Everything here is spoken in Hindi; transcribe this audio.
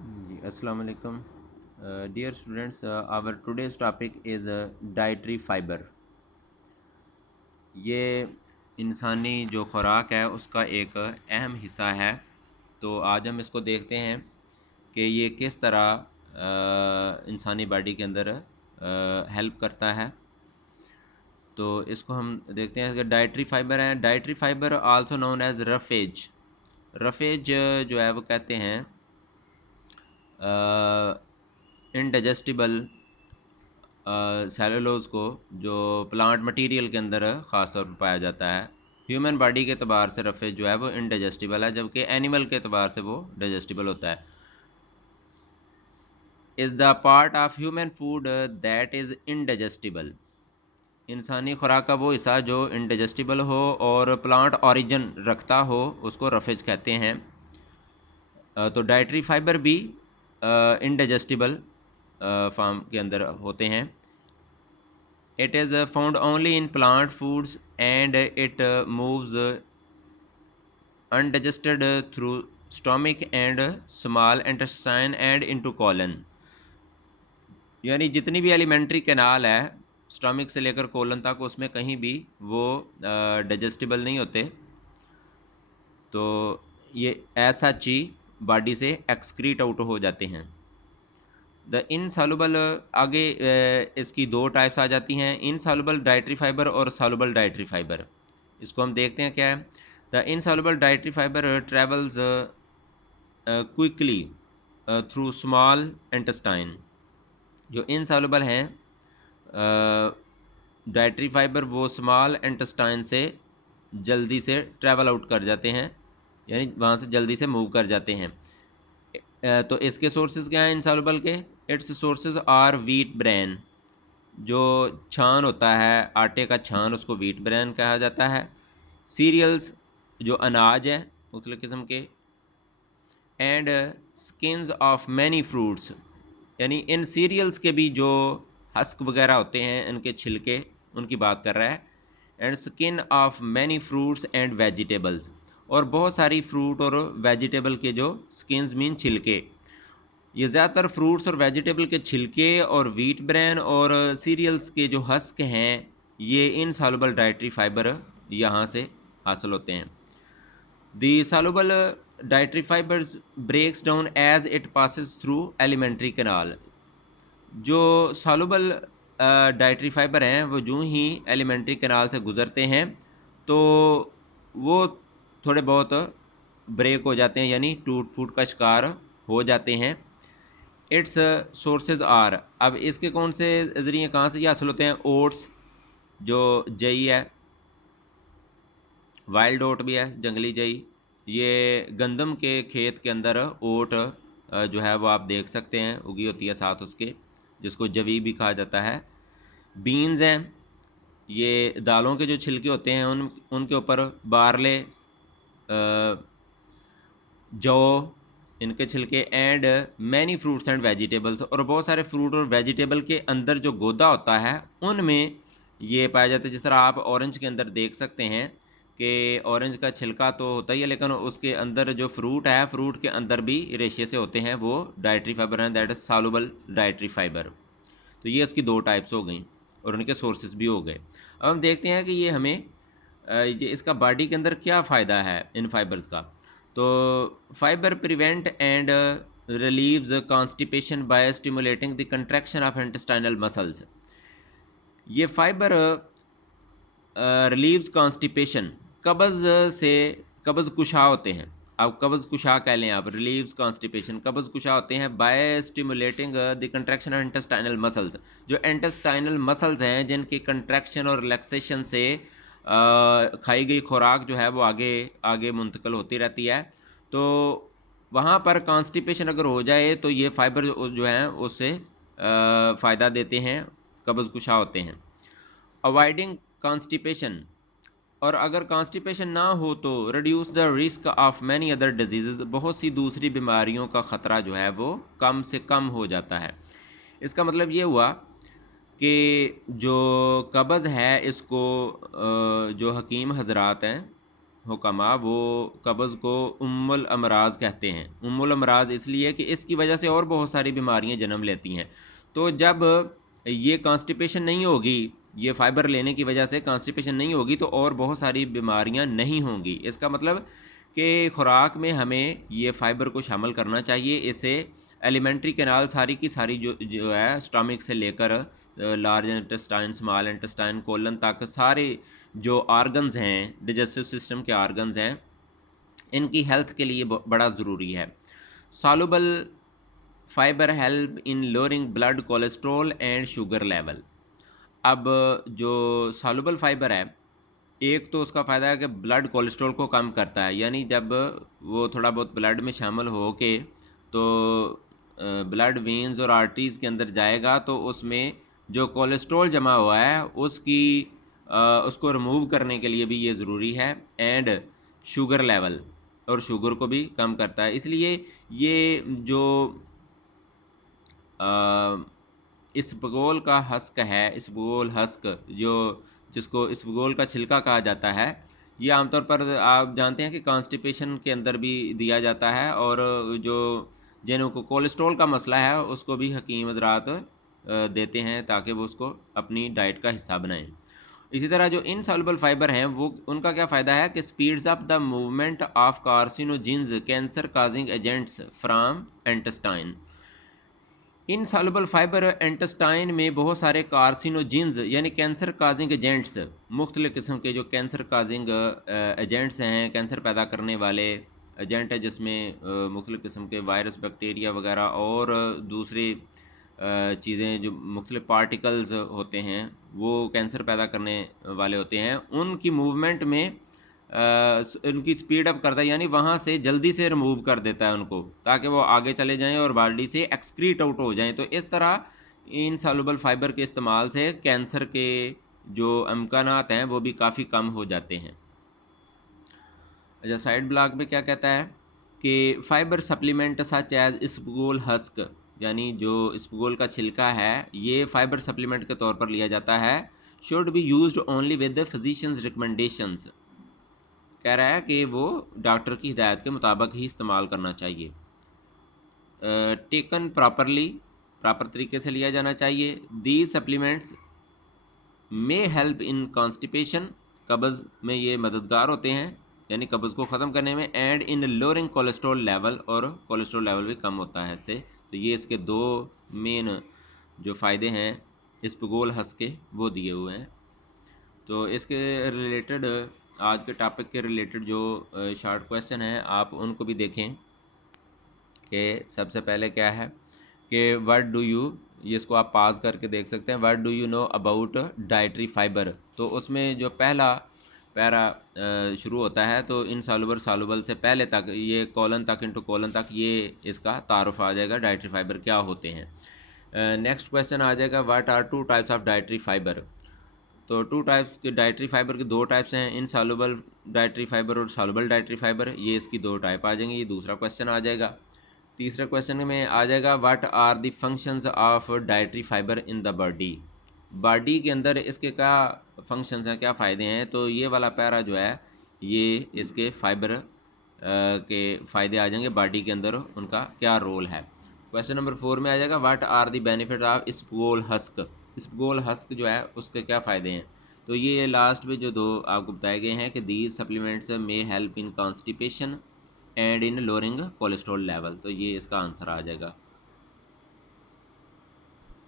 जी, अस्सलाम वालेकुम। Dear students, our today's topic is dietary fibre. ये इंसानी जो खुराक है उसका एक अहम हिस्सा है। तो आज हम इसको देखते हैं कि ये किस तरह इंसानी बॉडी के अंदर हेल्प करता है। तो इसको हम देखते हैं कि डाइटरी फाइबर है। Dietary fibre also known as roughage. Roughage जो है वो कहते हैं इनडाइजेस्टिबल सेलुलोज को, जो प्लांट मटेरियल के अंदर ख़ास तौर पर पाया जाता है। ह्यूमन बॉडी के अतबार से रफेज जो है वो इनडाइजेस्टिबल है, जबकि एनिमल के अतबार से वो डाइजेस्टिबल होता है। Is the part of human food that is indigestible. इंसानी खुराक का वो हिस्सा जो इनडाइजेस्टिबल हो और प्लांट ऑरिजिन रखता हो उसको रफेज कहते हैं। तो डाइटरी फाइबर भी इनडाइजेस्टिबल फार्म के अंदर होते हैं। It is found only in plant foods, and it moves undigested through stomach and small intestine and into colon। यानी जितनी भी एलिमेंट्री कैनाल है स्टमक से लेकर कोलन तक, उसमें कहीं भी वो डाइजेस्टिबल नहीं होते। तो ये ऐसा ची बॉडी से एक्सक्रीट आउट हो जाते हैं। द इनसॉल्युबल, आगे इसकी दो टाइप्स आ जाती हैं, इनसॉल्युबल डाइटरी फाइबर और सॉल्युबल डाइटरी फाइबर। इसको हम देखते हैं क्या है। The insoluble dietary fibre travels quickly through small intestine. जो इनसॉल्युबल हैं डाइटरी फाइबर, वो स्मॉल इंटेस्टाइन से जल्दी से ट्रैवल आउट कर जाते हैं, यानी वहाँ से जल्दी से मूव कर जाते हैं। तो इसके सोर्सेज क्या हैं इंसॉल्युबल के? Its sources are wheat bran. जो छान होता है आटे का छान, उसको व्हीट ब्रेन कहा जाता है। सीरियल्स, जो अनाज है मुख्तलिफ़ किस्म के। And skins of many fruits, यानी इन सीरियल्स के भी जो हस्क वगैरह होते हैं, इनके छिलके, उनकी बात कर रहा है। And skin of many fruits and vegetables, और बहुत सारी फ्रूट और वेजिटेबल के जो स्किन्स मीन छिलके। ये ज़्यादातर फ्रूट्स और वेजिटेबल के छिलके और व्हीट ब्रेन और सीरियल्स के जो हस्क हैं, ये इनसॉल्युबल डाइटरी फाइबर यहाँ से हासिल होते हैं। The soluble dietary fibers breaks down as it passes through alimentary canal। जो soluble डाइटरी फाइबर हैं वो यूँ ही एलिमेंट्री कैनाल से गुज़रते हैं तो वो थोड़े बहुत ब्रेक हो जाते हैं, यानी टूट फूट का शिकार हो जाते हैं। इट्स सोर्सेज आर, अब इसके कौन से ज़रिए कहाँ से ये हासिल होते हैं? ओट्स, जो जई है, वाइल्ड ओट भी है, जंगली जई। ये गंदम के खेत के अंदर ओट जो है वो आप देख सकते हैं उगी होती है साथ उसके, जिसको जवी भी कहा जाता है। बीन्स हैं, ये दालों के जो छिलके होते हैं उनके ऊपर बारले, जौ, इनके छिलके। And many fruits and vegetables, और बहुत सारे फ्रूट और वेजिटेबल के अंदर जो गोदा होता है उनमें ये पाया जाता है। जिस तरह आप ऑरेंज के अंदर देख सकते हैं कि ऑरेंज का छिलका तो होता ही है, लेकिन उसके अंदर जो फ्रूट है, फ्रूट के अंदर भी रेशे से होते हैं, वो डाइटरी फाइबर हैं, that is soluble dietary fibre. तो ये इसकी दो टाइप्स हो गई और उनके सोर्सेज भी हो गए। अब हम देखते हैं कि ये हमें ये इसका बॉडी के अंदर क्या फ़ायदा है इन फाइबर्स का। तो fibre prevent and relieves constipation by stimulating the contraction of intestinal muscles. ये फाइबर रिलीव्स कॉन्स्टिपेशन, कब्ज़ से, कब्ज़ कुशा होते हैं। अब कब्ज़ कुशा कह लें आप, रिलीव्स कॉन्स्टिपेशन, कब्ज़ कुशा होते हैं by stimulating the contraction of intestinal muscles. जो इंटेस्टाइनल मसल्स हैं जिनकी कंट्रैक्शन और रिलैक्सेशन से खाई गई खुराक जो है वो आगे आगे मुंतकिल होती रहती है। तो वहाँ पर कॉन्स्टिपेशन अगर हो जाए तो ये फाइबर जो हैं उससे फ़ायदा देते हैं, कब्ज़ कुशा होते हैं। अवॉइडिंग कॉन्स्टिपेशन, और अगर कॉन्स्टिपेशन ना हो तो reduce the risk of many other disease, बहुत सी दूसरी बीमारियों का ख़तरा जो है वो कम से कम हो जाता है। इसका मतलब ये हुआ कि जो कब्ज़ है इसको जो हकीम हजरात हैं हुक्मा वो कब्ज़ को उम्मुल अमराज कहते हैं। उम्मुल अमराज इसलिए कि इसकी वजह से और बहुत सारी बीमारियां जन्म लेती हैं। तो जब ये कॉन्स्टिपेशन नहीं होगी, ये फ़ाइबर लेने की वजह से कॉन्स्टिपेशन नहीं होगी, तो और बहुत सारी बीमारियां नहीं होंगी। इसका मतलब कि खुराक में हमें ये फ़ाइबर को शामिल करना चाहिए। इससे एलिमेंट्री कैनाल सारी की सारी जो है स्टमक से लेकर large intestine, small intestine, colon तक सारे जो ऑर्गन्स हैं, डिजेस्टिव सिस्टम के ऑर्गन्स हैं, इनकी हेल्थ के लिए बड़ा ज़रूरी है। Soluble fibre help in lowering blood cholesterol and sugar level. अब जो सॉल्युबल फाइबर है, एक तो उसका फ़ायदा है कि ब्लड कोलेस्ट्रॉल को कम करता है, यानी जब वो थोड़ा बहुत ब्लड में शामिल हो के तो ब्लड वेन्स और आर्टरीज़ के अंदर जाएगा, तो उसमें जो कोलेस्ट्रॉल जमा हुआ है उसको रिमूव करने के लिए भी ये ज़रूरी है। एंड शुगर लेवल, और शुगर को भी कम करता है। इसलिए ये जो इसबगोल का हस्क है, इसबगोल हस्क जिसको इसबगोल का छिलका कहा जाता है, ये आमतौर पर आप जानते हैं कि कॉन्स्टिपेशन के अंदर भी दिया जाता है, और जो जिनको कोलेस्ट्रॉल का मसला है उसको भी हकीम हज़रात देते हैं ताकि वो उसको अपनी डाइट का हिस्सा बनाएं। इसी तरह जो इनसॉल्युबल फाइबर हैं, वो उनका क्या फ़ायदा है कि speeds up the movement of carcinogens, cancer causing agents from intestine. Insoluble fibre intestine में बहुत सारे कार्सिनोजेंस यानी कैंसर काजिंग एजेंट्स, मुख्तलिफ़ किस्म के जो कैंसर काजिंग एजेंट्स हैं, कैंसर पैदा करने वाले एजेंट है, जिसमें मुख्तलिफ़ किस्म के वायरस, बैक्टीरिया वगैरह और दूसरी चीज़ें जो मुख्तलिफ़ पार्टिकल्स होते हैं, वो कैंसर पैदा करने वाले होते हैं। उनकी मूवमेंट में उनकी स्पीड अप करता है, यानी वहाँ से जल्दी से रिमूव कर देता है उनको, ताकि वो आगे चले जाएं और बॉडी से एक्सक्रीट आउट हो जाएं। तो इस तरह इनसॉल्युबल फाइबर के इस्तेमाल से कैंसर के जो इम्कानात हैं वो भी काफ़ी कम हो जाते हैं। अच्छा, साइड ब्लॉक में क्या कहता है कि फाइबर सप्लीमेंट सच एज इसबगोल हस्क, यानी जो इसबगोल का छिलका है, ये फाइबर सप्लीमेंट के तौर पर लिया जाता है। Should be used only with physicians recommendations. कह रहा है कि वो डॉक्टर की हिदायत के मुताबिक ही इस्तेमाल करना चाहिए। टेकन प्रॉपरली, प्रॉपर तरीके से लिया जाना चाहिए। These supplements may help in constipation, कब्ज़ में ये मददगार होते हैं, यानी कब्ज़ को ख़त्म करने में। And in lowering cholesterol level, और कोलेस्ट्रॉल लेवल भी कम होता है इससे। तो ये इसके दो मेन जो फ़ायदे हैं इसबगोल हस्क के, वो दिए हुए हैं। तो इसके रिलेटेड, आज के टॉपिक के रिलेटेड जो शॉर्ट क्वेश्चन हैं, आप उनको भी देखें कि सबसे पहले क्या है कि व्हाट डू यू, ये इसको आप पास करके देख सकते हैं। What do you know about dietary fibre. तो उसमें जो पहला पैरा शुरू होता है, तो इनसॉल्युबल सॉल्युबल से पहले तक, ये कॉलन तक, इंटू कॉलन तक, ये इसका तारुफ आ जाएगा, डाइटरी फाइबर क्या होते हैं। नेक्स्ट क्वेश्चन आ जाएगा, what are two types of dietary fibre. तो टू टाइप्स के डाइटरी फाइबर के दो टाइप्स हैं, इनसॉल्युबल डाइटरी फाइबर और सॉल्युबल डाइटरी फाइबर। ये इसकी दो टाइप आ जाएंगे। ये दूसरा क्वेश्चन आ जाएगा। तीसरे क्वेश्चन में आ जाएगा, what are the functions of dietary fibre in the body. Body के अंदर इसके क्या फंक्शंस हैं, क्या फ़ायदे हैं। तो ये वाला पैरा जो है, ये इसके फाइबर के फ़ायदे आ जाएंगे, बॉडी के अंदर उनका क्या रोल है। क्वेश्चन नंबर 4 में आ जाएगा, what are the benefit of isabgol husk. Isabgol husk जो है उसके क्या फ़ायदे हैं। तो ये लास्ट में जो दो आपको बताए गए हैं कि these supplements may help in constipation and in lowering cholesterol level. तो ये इसका आंसर आ जाएगा।